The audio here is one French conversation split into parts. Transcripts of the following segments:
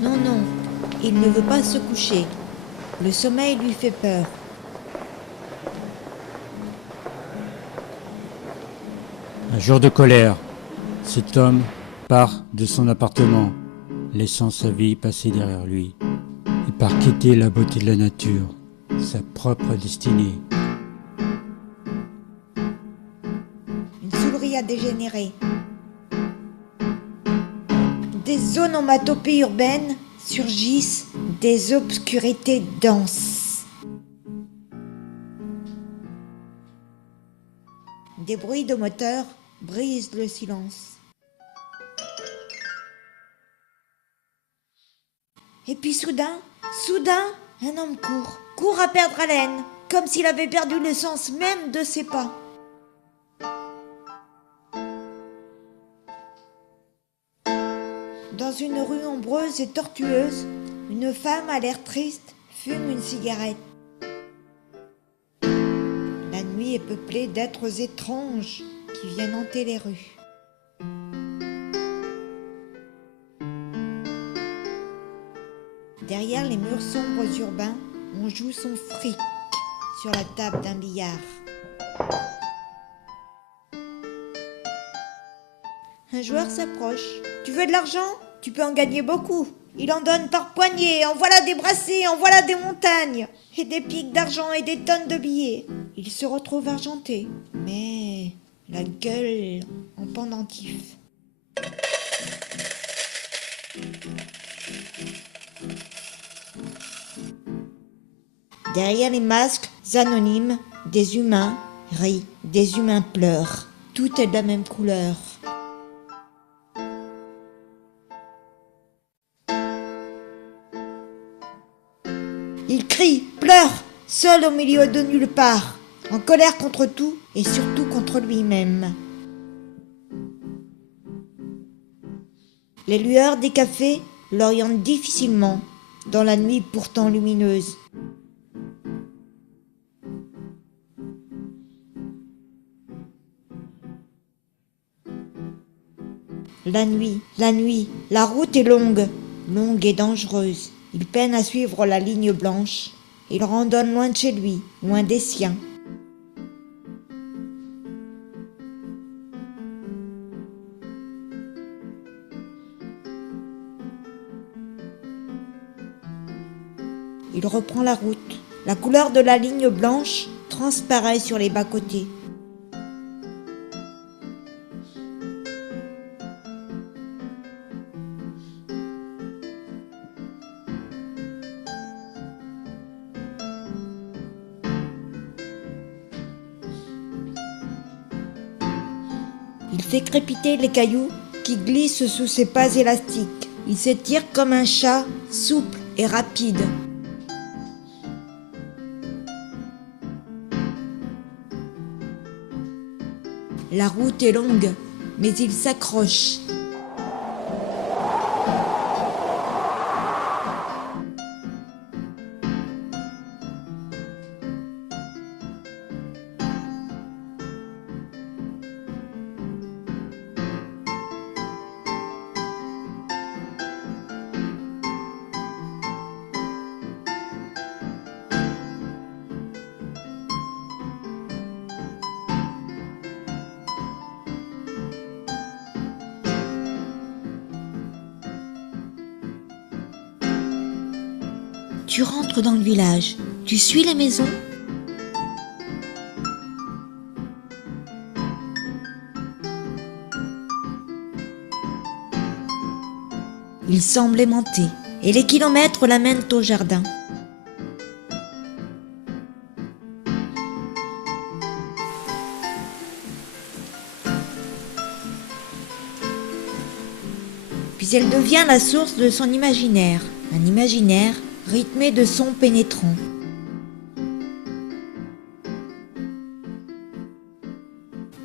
Non, non, il ne veut pas se coucher. Le sommeil lui fait peur. Un jour de colère, cet homme part de son appartement, laissant sa vie passer derrière lui, et part quitter la beauté de la nature, sa propre destinée. Une soulerie a dégénéré. Des onomatopées urbaines surgissent des obscurités denses. Des bruits de moteur brisent le silence. Et puis soudain, un homme court à perdre haleine, comme s'il avait perdu le sens même de ses pas. Dans une rue ombreuse et tortueuse, une femme à l'air triste fume une cigarette. La nuit est peuplée d'êtres étranges qui viennent hanter les rues. Derrière les murs sombres urbains, on joue son fric sur la table d'un billard. Un joueur s'approche. Tu veux de l'argent ? Tu peux en gagner beaucoup. Il en donne par poignée, en voilà des brassées, en voilà des montagnes. Et des pics d'argent et des tonnes de billets. Il se retrouve argenté, mais la gueule en pendentif. Derrière les masques anonymes, des humains rient, des humains pleurent. Tout est de la même couleur. Il crie, pleure, seul au milieu de nulle part, en colère contre tout et surtout contre lui-même. Les lueurs des cafés l'orientent difficilement dans la nuit pourtant lumineuse. La nuit, la route est longue et dangereuse. Il peine à suivre la ligne blanche. Il randonne loin de chez lui, loin des siens. Il reprend la route. La couleur de la ligne blanche transparaît sur les bas-côtés. Il fait crépiter les cailloux qui glissent sous ses pas élastiques. Il s'étire comme un chat, souple et rapide. La route est longue, mais il s'accroche. Tu rentres dans le village. Tu suis les maisons. Il semble aimanté, et les kilomètres l'amènent au jardin. Puis elle devient la source de son imaginaire, un imaginaire rythmé de sons pénétrants.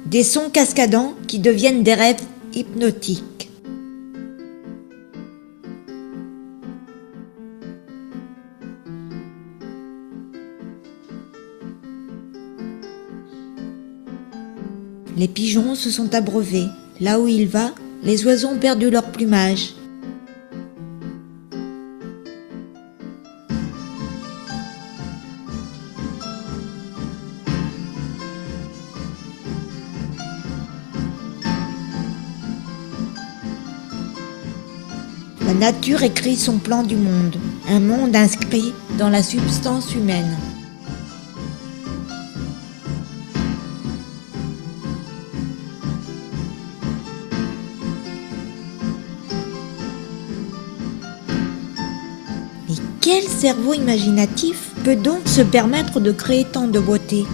Des sons cascadants qui deviennent des rêves hypnotiques. Les pigeons se sont abreuvés. Là où il va, les oiseaux ont perdu leur plumage. La nature écrit son plan du monde, un monde inscrit dans la substance humaine. Mais quel cerveau imaginatif peut donc se permettre de créer tant de beauté ?